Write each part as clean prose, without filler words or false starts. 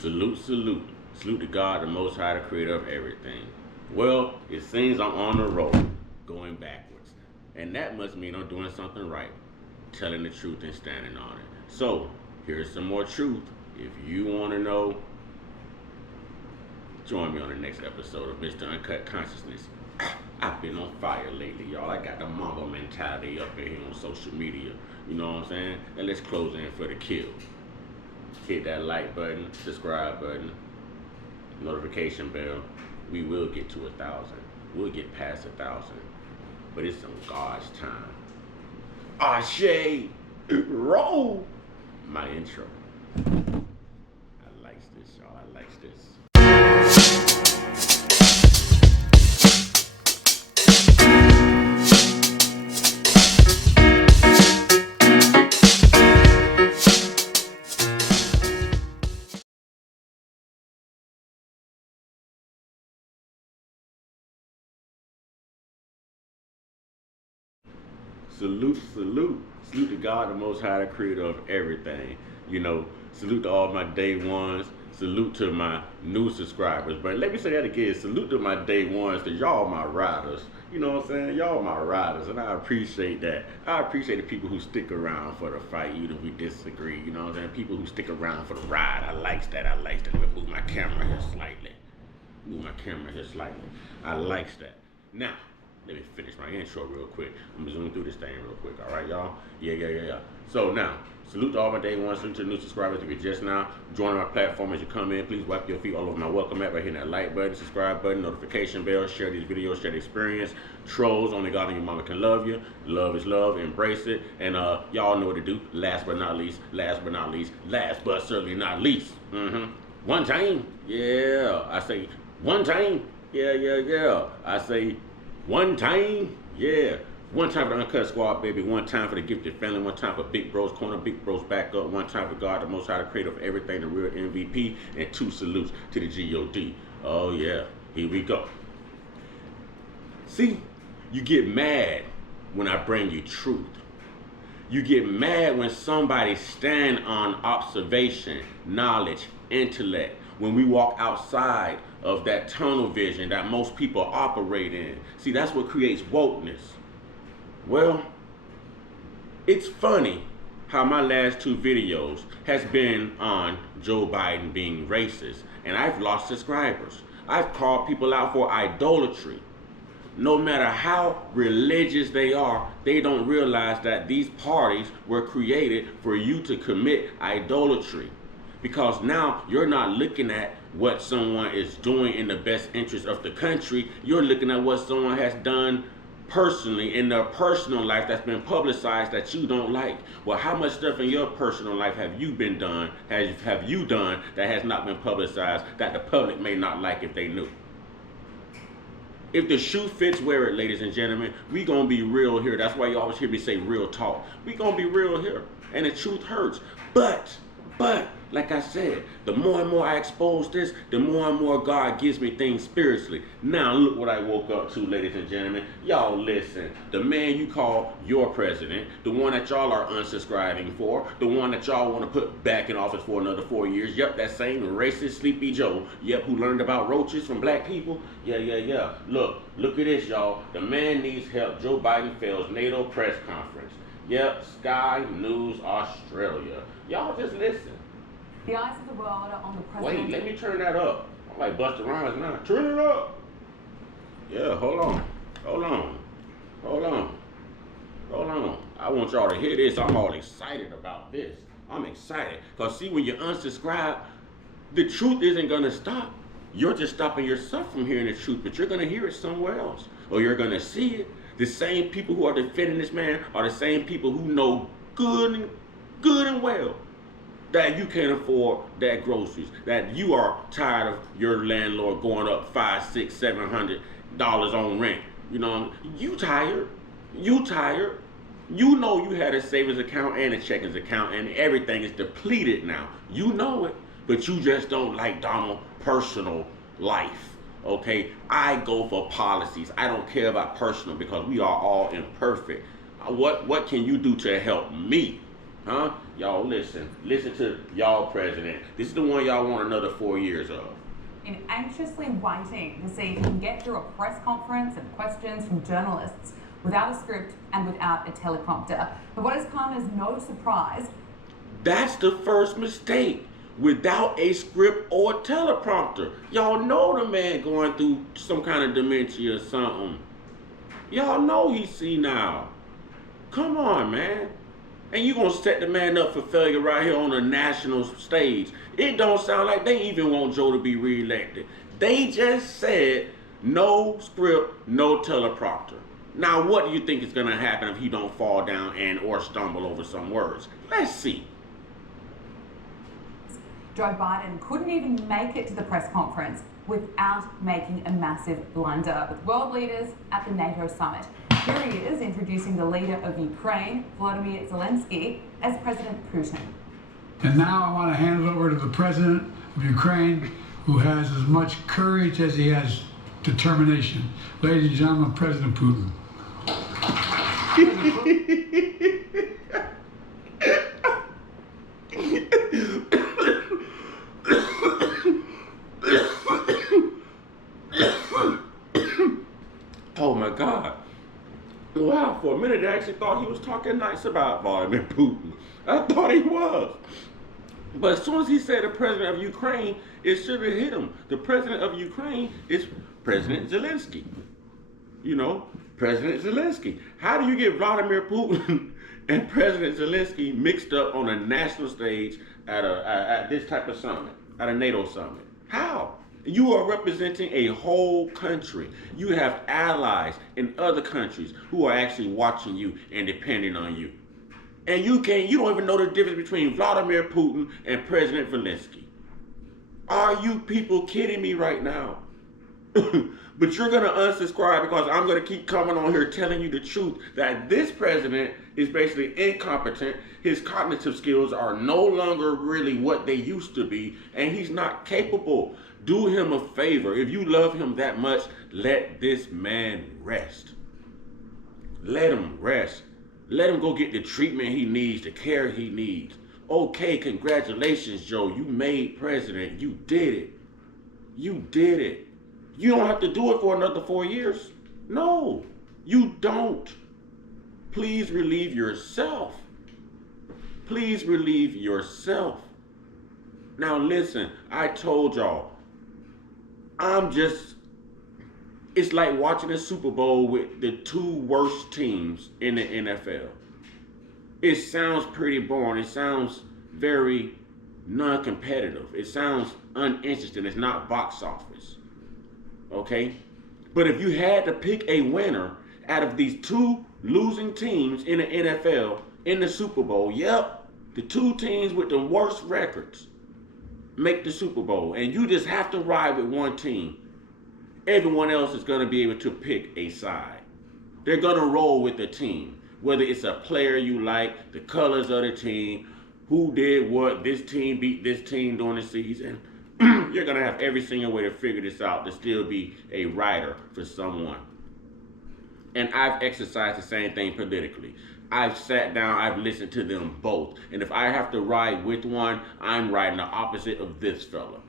Salute, salute. Salute to God, the Most High, the creator of everything. Well, it seems I'm on the road, going backwards. And that must mean I'm doing something right, telling the truth and standing on it. So, here's some more truth. If you want to know, join me on the next episode of Mr. Uncut Consciousness. I've been on fire lately, y'all. I got the mamba mentality up in here on social media. You know what I'm saying? And let's close in for the kill. Hit that like button, subscribe button, notification bell. We will get to 1,000. We'll get past 1,000. But it's on God's time. Ashe, roll my intro. I likes this, y'all. I likes this. Salute, salute. Salute to God, the Most High, the creator of everything. You know, salute to all my day ones. Salute to my new subscribers. But let me say that again. Salute to my day ones, because y'all my riders. You know what I'm saying? Y'all my riders, and I appreciate that. I appreciate the people who stick around for the fight, even if we disagree. You know what I'm saying? People who stick around for the ride. I likes that. I likes that. Let me move my camera here slightly. Move my camera here slightly. I likes that. Now, let me finish my intro real quick. I'm gonna zoom through this thing real quick. All right, y'all? Yeah. So now, salute to all my day ones. Salute to the new subscribers. If you're just now joining my platform as you come in, please wipe your feet all over my welcome mat by hitting that like button, subscribe button, notification bell, share these videos, share the experience. Trolls, only God and your mama can love you. Love is love. Embrace it. And y'all know what to do. Last but not least, last but certainly not least. One time, yeah. I say one time, yeah. I say one time, yeah. One time for the Uncut Squad, baby. One time for the Gifted Family. One time for Big Bros Corner, Big Bros Back Up. One time for God, the Most High, the creator of everything, the real MVP. And 2 salutes to the G.O.D. Oh, yeah. Here we go. See, you get mad when I bring you truth. You get mad when somebody stand on observation, knowledge, intellect. When we walk outside of that tunnel vision that most people operate in. See, that's what creates wokeness. Well, it's funny how my last 2 videos has been on Joe Biden being racist, and I've lost subscribers. I've called people out for idolatry. No matter how religious they are, they don't realize that these parties were created for you to commit idolatry. Because now you're not looking at what someone is doing in the best interest of the country. You're looking at what someone has done personally in their personal life that's been publicized that you don't like. Well, how much stuff in your personal life have you done that has not been publicized that the public may not like if they knew? If the shoe fits, wear it, ladies and gentlemen. We gonna be real here. That's why you always hear me say real talk. We gonna be real here. And the truth hurts. But, like I said, the more and more I expose this, the more and more God gives me things spiritually. Now look what I woke up to, ladies and gentlemen. Y'all listen. The man you call your president, the one that y'all are unsubscribing for, the one that y'all want to put back in office for another 4 years. Yep, that same racist Sleepy Joe. Yep, who learned about roaches from black people. Yeah. Look at this, y'all. The man needs help. Joe Biden fails NATO press conference. Yep, Sky News Australia. Y'all just listen. The eyes of the world are on the president. Wait, let me turn that up. I'm like Busta Rhymes now. Turn it up. Yeah, hold on. I want y'all to hear this. I'm all excited about this. I'm excited. Because see, when you unsubscribe, the truth isn't going to stop. You're just stopping yourself from hearing the truth, but you're going to hear it somewhere else. Or you're going to see it. The same people who are defending this man are the same people who know good and well that you can't afford that groceries, that you are tired of your landlord going up $500, $600, $700 on rent. You know, you tired. You know you had a savings account and a checking account and everything is depleted now. You know it, but you just don't like Donald's personal life. Okay, I go for policies. I don't care about personal because we are all imperfect. What can you do to help me? Huh? Y'all listen. Listen to y'all president. This is the one y'all want another 4 years of. In anxiously waiting to see if he can get through a press conference and questions from journalists without a script and without a teleprompter. But what has come as no surprise. That's the first mistake. Without a script or teleprompter. Y'all know the man going through some kind of dementia or something. Y'all know he's senile. Come on, man. And you gonna set the man up for failure right here on a national stage. It don't sound like they even want Joe to be reelected. They just said no script, no teleprompter. Now what do you think is gonna happen if he don't fall down and or stumble over some words? Let's see. Joe Biden couldn't even make it to the press conference without making a massive blunder with world leaders at the NATO summit. Here he is introducing the leader of Ukraine, Volodymyr Zelensky, as President Putin. And now I want to hand it over to the President of Ukraine, who has as much courage as he has determination. Ladies and gentlemen, President Putin. Oh my God. Wow, for a minute I actually thought he was talking nice about Vladimir Putin. I thought he was. But as soon as he said the president of Ukraine, it should have hit him. The president of Ukraine is President Zelensky. You know, President Zelensky. How do you get Vladimir Putin and President Zelensky mixed up on a national stage at this type of summit, at a NATO summit? How? You are representing a whole country. You have allies in other countries who are actually watching you and depending on you. And you don't even know the difference between Vladimir Putin and President Zelensky. Are you people kidding me right now? But you're gonna unsubscribe because I'm gonna keep coming on here telling you the truth that this president is basically incompetent. His cognitive skills are no longer really what they used to be, and he's not capable. Do him a favor. If you love him that much, let this man rest. Let him rest. Let him go get the treatment he needs, the care he needs. Okay, congratulations, Joe. You made president. You did it. You did it. You don't have to do it for another 4 years. No, you don't. Please relieve yourself. Please relieve yourself. Now listen, I told y'all, it's like watching a Super Bowl with the two worst teams in the NFL. It sounds pretty boring. It sounds very non-competitive. It sounds uninteresting. It's not box office. Okay? But if you had to pick a winner out of these two losing teams in the NFL in the Super Bowl, yep, the two teams with the worst records make the Super Bowl, and you just have to ride with one team. Everyone else is going to be able to pick a side. They're going to roll with the team, whether it's a player you like, the colors of the team, who did what, this team beat this team during the season. You're going to have every single way to figure this out to still be a rider for someone. And I've exercised the same thing politically. I've sat down, I've listened to them both. And if I have to ride with one, I'm riding the opposite of this fella.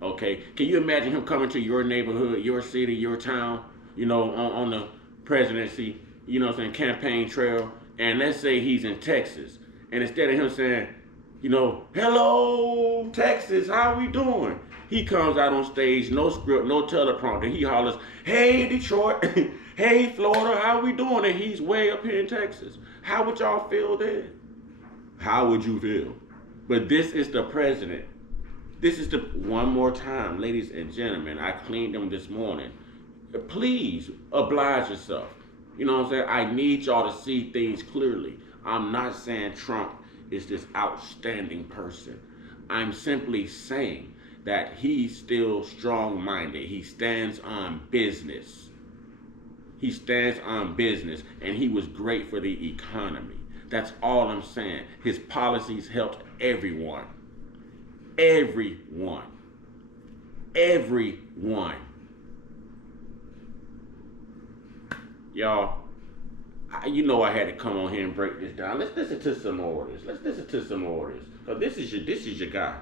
Okay? Can you imagine him coming to your neighborhood, your city, your town, you know, on the presidency, you know what I'm saying, campaign trail, and let's say he's in Texas. And instead of him saying, you know, hello, Texas, how we doing? He comes out on stage, no script, no teleprompter. He hollers, hey, Detroit, hey, Florida, how we doing? And he's way up here in Texas. How would y'all feel then? How would you feel? But this is the president. This is one more time, ladies and gentlemen, I cleaned them this morning. Please oblige yourself. You know what I'm saying? I need y'all to see things clearly. I'm not saying Trump is this outstanding person. I'm simply saying that he's still strong-minded. He stands on business. He stands on business, and he was great for the economy. That's all I'm saying. His policies helped everyone. Everyone. Everyone. Y'all, you know, I had to come on here and break this down. Let's listen to some orders. Cause this is your guy.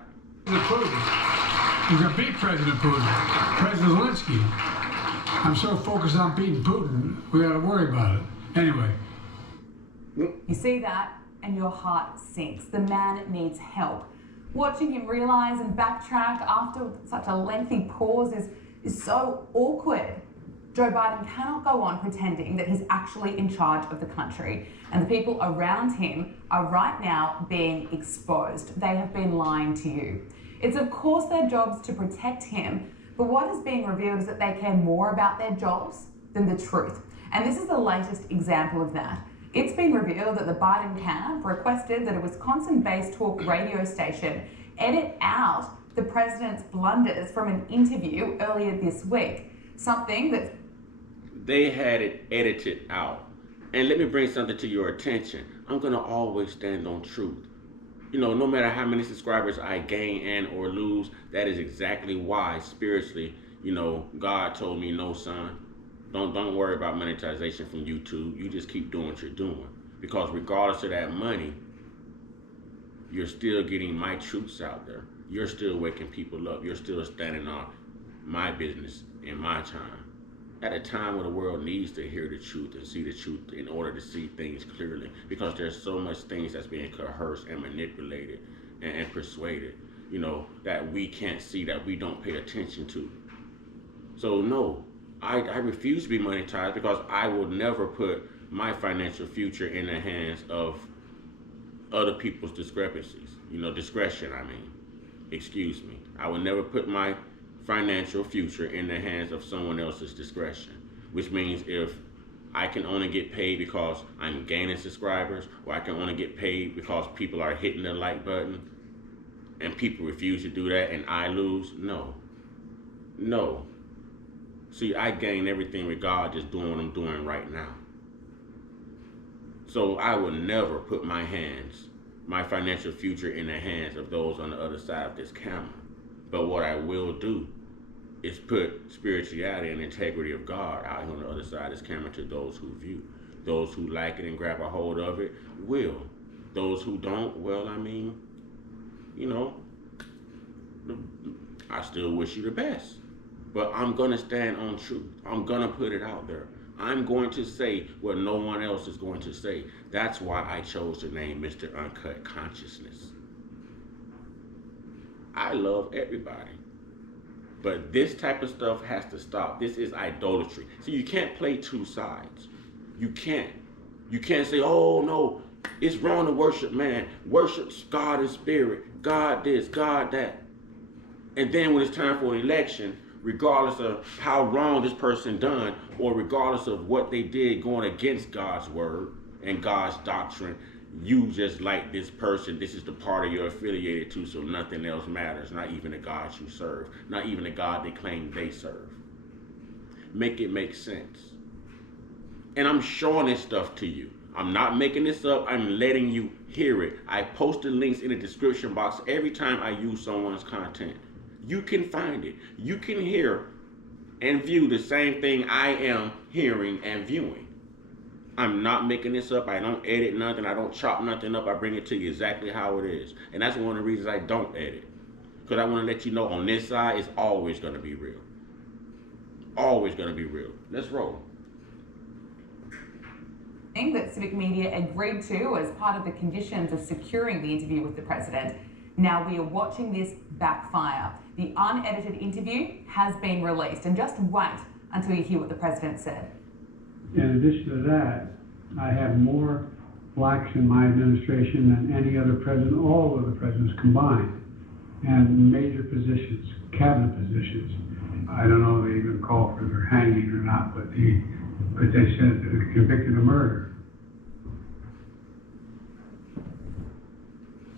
Putin. We're gonna beat President Putin. President Zelensky. I'm so focused on beating Putin, we gotta worry about it. Anyway. You see that, and your heart sinks. The man needs help. Watching him realise and backtrack after such a lengthy pause is so awkward. Joe Biden cannot go on pretending that he's actually in charge of the country, and the people around him are right now being exposed. They have been lying to you. It's of course their jobs to protect him, but what is being revealed is that they care more about their jobs than the truth. And this is the latest example of that. It's been revealed that the Biden camp requested that a Wisconsin-based talk radio station edit out the president's blunders from an interview earlier this week. Something that they had it edited out. And let me bring something to your attention. I'm gonna always stand on truth. You know, no matter how many subscribers I gain and or lose, that is exactly why spiritually, you know, God told me, no, son, don't worry about monetization from YouTube. You just keep doing what you're doing. Because regardless of that money, you're still getting my truths out there. You're still waking people up. You're still standing on my business in my time. At a time where the world needs to hear the truth and see the truth in order to see things clearly. Because there's so much things that's being coerced and manipulated and persuaded, you know, that we can't see, that we don't pay attention to. So no, I refuse to be monetized because I will never put my financial future in the hands of other people's discrepancies. You know, discretion, I mean. Excuse me. I will never put my financial future in the hands of someone else's discretion. Which means if I can only get paid because I'm gaining subscribers, or I can only get paid because people are hitting the like button, and people refuse to do that and I lose, no. No. See, I gain everything with God just doing what I'm doing right now. So I will never put my financial future in the hands of those on the other side of this camera. But what I will do is put spirituality and integrity of God out here on the other side of this camera to those who view. Those who like it and grab a hold of it will. Those who don't, well, I mean, you know, I still wish you the best. But I'm going to stand on truth. I'm going to put it out there. I'm going to say what no one else is going to say. That's why I chose the name Mr. Uncut Consciousness. I love everybody. But this type of stuff has to stop. This is idolatry. See, you can't play two sides. You can't. You can't say, oh no, it's wrong to worship man. Worship God in spirit. God this, God that. And then when it's time for an election, regardless of how wrong this person done, or regardless of what they did going against God's word and God's doctrine, you just like this person. This is the party you're affiliated to, so nothing else matters. Not even the God you serve. Not even the God they claim they serve. Make it make sense. And I'm showing this stuff to you. I'm not making this up. I'm letting you hear it. I post the links in the description box every time I use someone's content. You can find it. You can hear and view the same thing I am hearing and viewing. I'm not making this up. I don't edit nothing. I don't chop nothing up. I bring it to you exactly how it is. And that's one of the reasons I don't edit. Because I want to let you know on this side, it's always going to be real. Always going to be real. Let's roll. That civic media agreed to as part of the conditions of securing the interview with the president. Now we are watching this backfire. The unedited interview has been released, and just wait until you hear what the president said. In addition to that, I have more blacks in my administration than any other president, all of the presidents combined, and major positions, cabinet positions. I don't know if they even call for their hanging or not, but they said they're convicted of murder.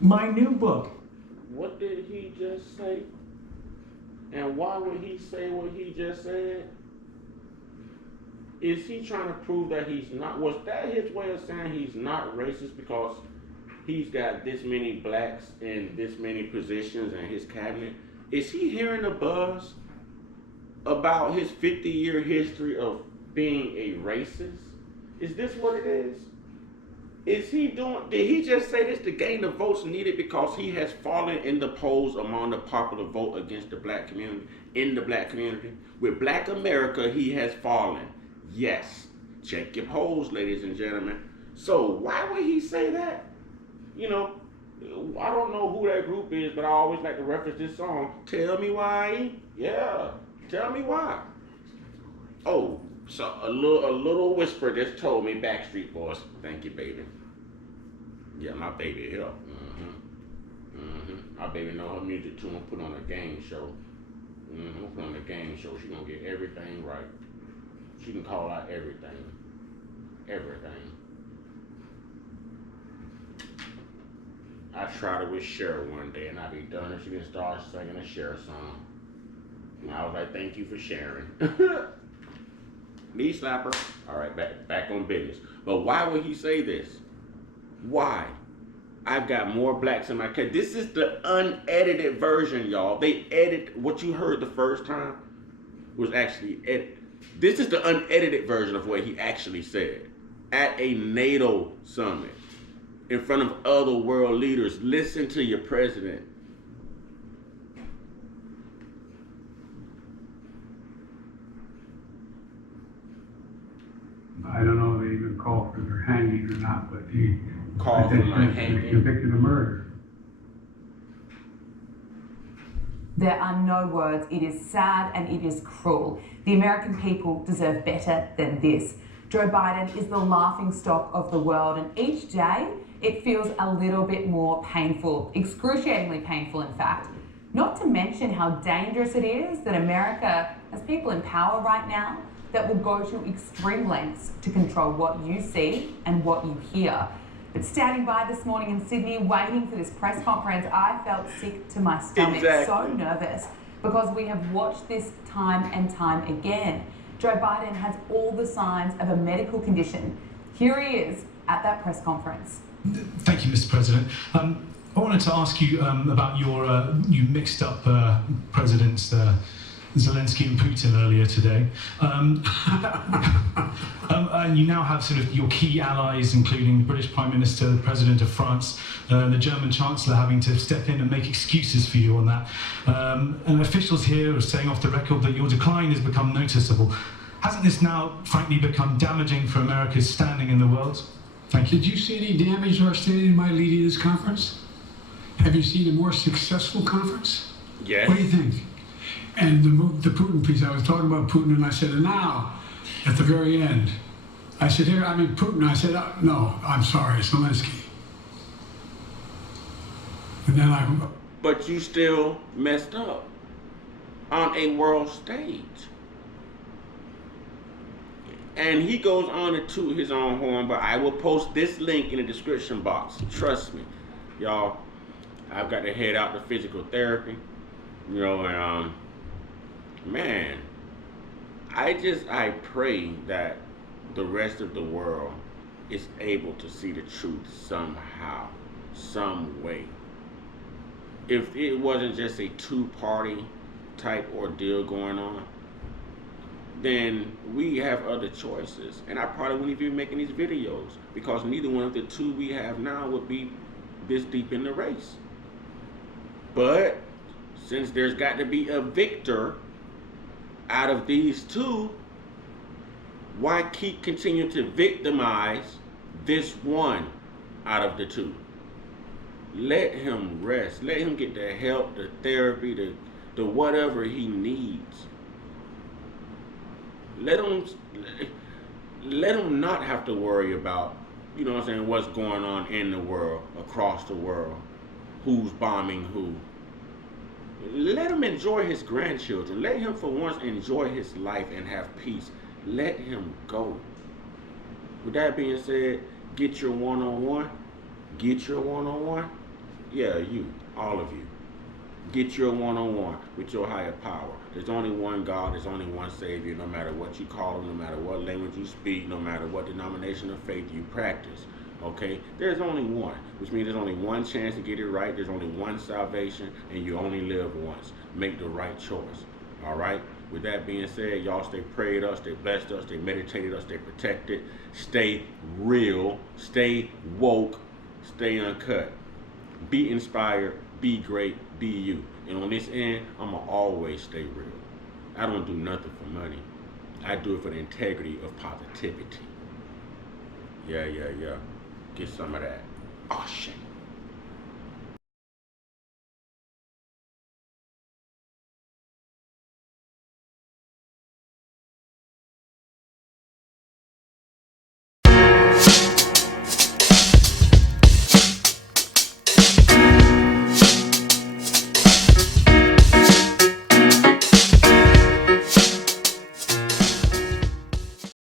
My new book. What did he just say? And why would he say what he just said? Is he trying to prove that he's not? Was that his way of saying he's not racist because he's got this many blacks in this many positions in his cabinet? Is he hearing the buzz about his 50-year history of being a racist? Is this what it is? Is he doing, did he just say this to gain the votes needed because he has fallen in the polls among the popular vote against the black community, in the black community? With black America, he has fallen. Yes. Check your polls, ladies and gentlemen. So why would he say that? You know, I don't know who that group is, but I always like to reference this song. Tell me why. Yeah. Tell me why. Oh, so a little whisper just told me Backstreet Boys. Thank you, baby. Yeah, my baby here. My baby know her music too and put on a game show. Put on a game show. She gonna get everything right. She can call out everything. Everything. I tried it with Cher one day and I be done and she didn't start singing a Cher song. And I was like, thank you for sharing. Knee slapper. All right, back on business. But why would he say this? Why? I've got more blacks in my case. This is the unedited version, y'all. They edit what you heard the first time was actually edited. This is the unedited version of what he actually said at a NATO summit in front of other world leaders. Listen to your president. I don't know if they even call for their hanging or not, but he Call for my hanging. convicted of murder. There are no words. It is sad and it is cruel. The American people deserve better than this. Joe Biden is the laughingstock of the world, and each day it feels a little bit more painful, excruciatingly painful, in fact. Not to mention how dangerous it is that America has people in power right now that will go to extreme lengths to control what you see and what you hear. But standing by this morning in Sydney, waiting for this press conference, I felt sick to my stomach, so nervous, because we have watched this time and time again. Joe Biden has all the signs of a medical condition. Here he is at that press conference. Thank you, Mr. President. I wanted to ask you about your, you mixed up Presidents Zelensky and Putin earlier today. And you now have sort of your key allies, including the British Prime Minister, the President of France, the German Chancellor having to step in and make excuses for you on that. And officials here are saying off the record that your decline has become noticeable. Hasn't this now, frankly, become damaging for America's standing in the world? Thank you. Did you see any damage to our standing by leading this conference? Have you seen a more successful conference? Yes. What do you think? And the Putin piece, I was talking about Putin, and I said, and now, at the very end, I said, here, I mean, Putin, I said, no, I'm sorry, it's Zelensky. And then But you still messed up on a world stage. And he goes on to toot his own horn, but I will post this link in the description box. Trust me, y'all. I've got to head out to physical therapy, you know, and man, I pray that the rest of the world is able to see the truth somehow, some way. If it wasn't just a two-party type ordeal going on, then we have other choices. And I probably wouldn't even be making these videos because neither one of the two we have now would be this deep in the race. But since there's got to be a victor out of these two, why keep continuing to victimize this one out of the two? Let him rest. Let him get the help, the therapy, the whatever he needs. Let him not have to worry about, you know what I'm saying, what's going on in the world, across the world, who's bombing who. Let him enjoy his grandchildren. Let him for once enjoy his life and have peace. Let him go. With that being said, get your one-on-one. Get your one-on-one. Yeah, you, all of you. Get your one-on-one with your higher power. There's only one God, there's only one Savior, no matter what you call him, no matter what language you speak, no matter what denomination of faith you practice, okay? There's only one, which means there's only one chance to get it right, there's only one salvation, and you only live once. Make the right choice, all right? With that being said, y'all stay prayed up, stay blessed up, stay meditated up, stay protected, stay real, stay woke, stay uncut. Be inspired, be great, be you. And on this end, I'ma always stay real. I don't do nothing for money. I do it for the integrity of positivity. Yeah. Get some of that. Oh shit.